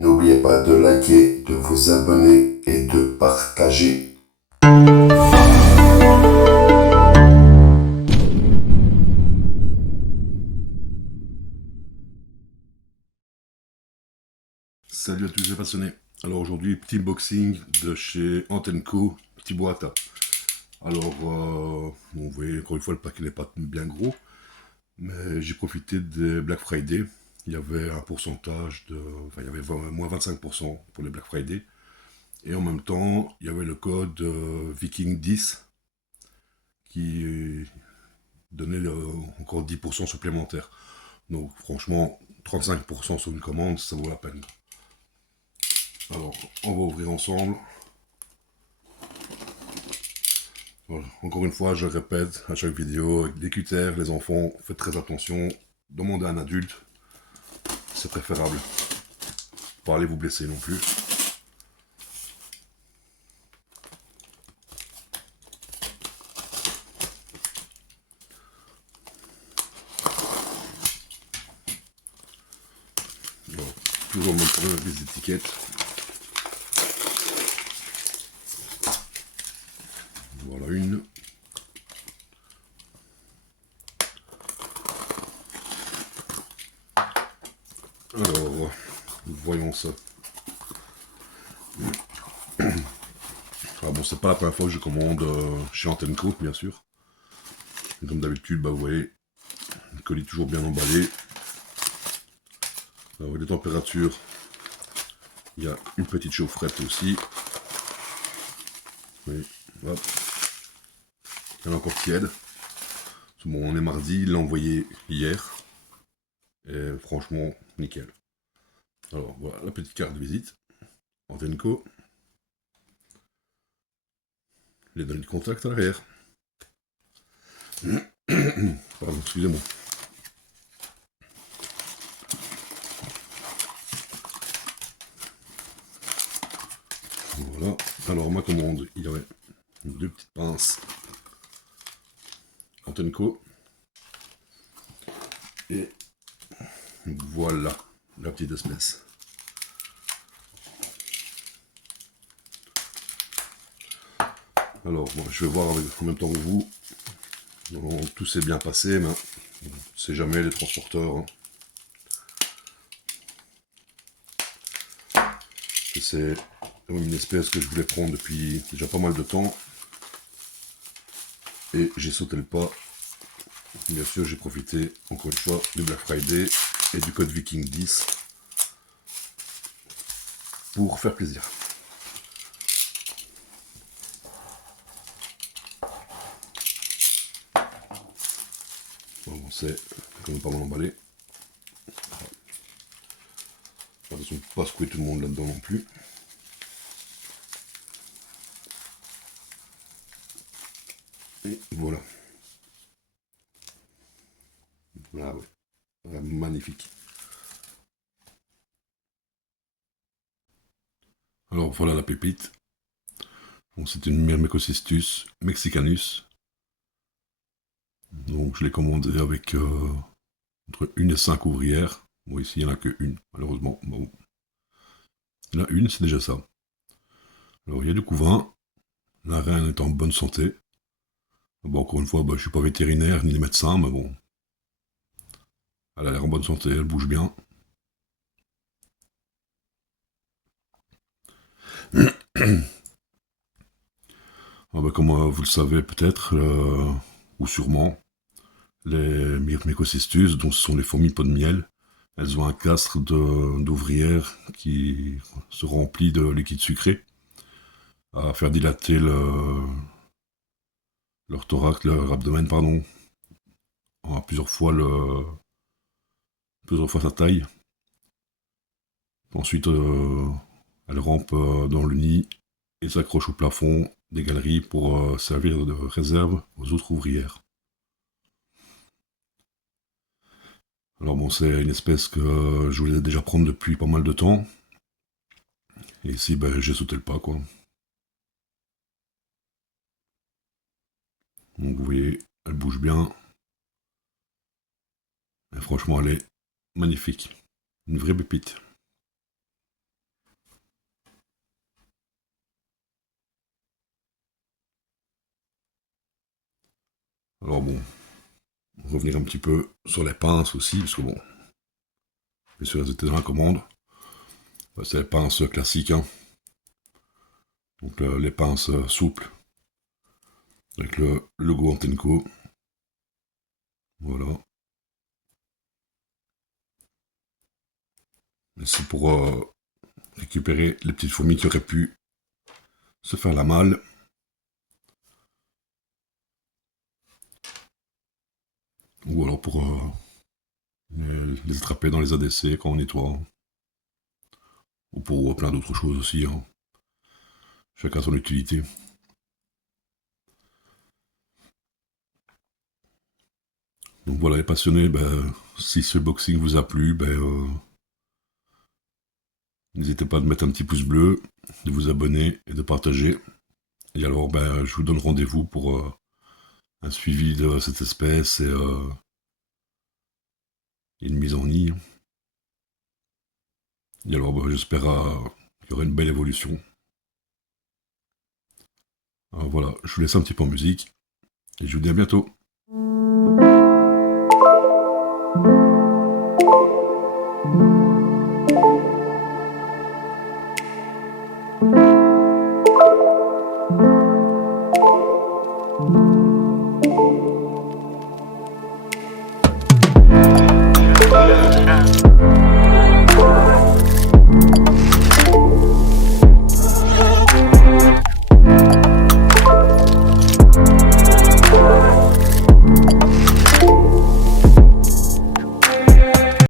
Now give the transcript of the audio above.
N'oubliez pas de liker, de vous abonner et de partager. Salut à tous les passionnés. Alors aujourd'hui, petit boxing de chez Antenco, petit boîte. Alors, vous voyez, encore une fois, le paquet n'est pas bien gros, mais j'ai profité des Black Friday. Il y avait un pourcentage de... Enfin, il y avait moins 25% pour les Black Friday. Et en même temps, il y avait le code Viking 10 qui donnait encore 10% supplémentaire. Donc franchement, 35% sur une commande, ça vaut la peine. Alors, on va ouvrir ensemble. Voilà. Encore une fois, je répète à chaque vidéo, les cutters, les enfants, faites très attention. Demandez à un adulte, c'est préférable. Pas aller vous blesser non plus. Alors, toujours montrer les étiquettes. Voilà une. Alors, voyons ça. Ah bon, c'est pas la première fois que je commande chez Antenco, bien sûr. Et comme d'habitude, bah, vous voyez, le colis toujours bien emballé. Alors, les températures, il y a une petite chaufferette aussi. Oui, hop. Elle est encore tiède. Bon, on est mardi, il l'a envoyé hier. Et franchement, nickel. Alors, voilà la petite carte de visite. Antenco. Les données de contact à l'arrière. Pardon, excusez-moi. Voilà. Alors, ma commande, il y avait deux petites pinces Antenco. Et voilà la petite espèce. Alors, bon, je vais voir en même temps que vous. Non, tout s'est bien passé, mais c'est jamais les transporteurs. Hein. C'est une espèce que je voulais prendre depuis déjà pas mal de temps. Et j'ai sauté le pas. Bien sûr, j'ai profité, encore une fois, du Black Friday et du code Viking 10 pour faire plaisir. Bon, c'est quand même pas mal emballé. Attention de ne pas secouer tout le monde là-dedans non plus. Et voilà. Ah ouais. Ah, magnifique. Alors voilà la pépite. Bon, c'est une Myrmecocystus mexicanus. Donc je l'ai commandé avec entre 1 et 5 ouvrières. Bon, ici il n'y en a que une, malheureusement. Bon. Il y en a une, c'est déjà ça. Alors il y a du couvain. La reine est en bonne santé. Bon, encore une fois, je ne suis pas vétérinaire ni médecin, mais bon. Elle a l'air en bonne santé, elle bouge bien. Comme vous le savez peut-être, ou sûrement, les Myrmecocystus, dont ce sont les fourmis pot de miel, elles ont un castre d'ouvrières qui se remplit de liquide sucré à faire dilater leur thorax, leur abdomen, pardon, à plusieurs fois sa taille. Ensuite, elles rampent dans le nid et s'accrochent au plafond des galeries pour servir de réserve aux autres ouvrières. Alors bon, c'est une espèce que je voulais déjà prendre depuis pas mal de temps. Et ici, j'ai sauté le pas, quoi. Donc vous voyez, elle bouge bien. Et franchement, elle est magnifique. Une vraie pépite. Alors bon, revenir un petit peu sur les pinces aussi, parce que bon, bien sûr elles étaient dans la commande. C'est les pinces classiques, hein. Donc les pinces souples, avec le logo Antenco. Voilà. Et c'est pour récupérer les petites fourmis qui auraient pu se faire la malle. Ou alors pour les attraper dans les ADC quand on nettoie. Ou pour plein d'autres choses aussi, hein. Chacun son utilité. Donc voilà, les passionnés, si ce boxing vous a plu, n'hésitez pas à mettre un petit pouce bleu, de vous abonner et de partager. Et alors, je vous donne rendez-vous pour un suivi de cette espèce et une mise en nid. Et alors, j'espère qu'il y aura une belle évolution. Alors voilà, je vous laisse un petit peu en musique et je vous dis à bientôt.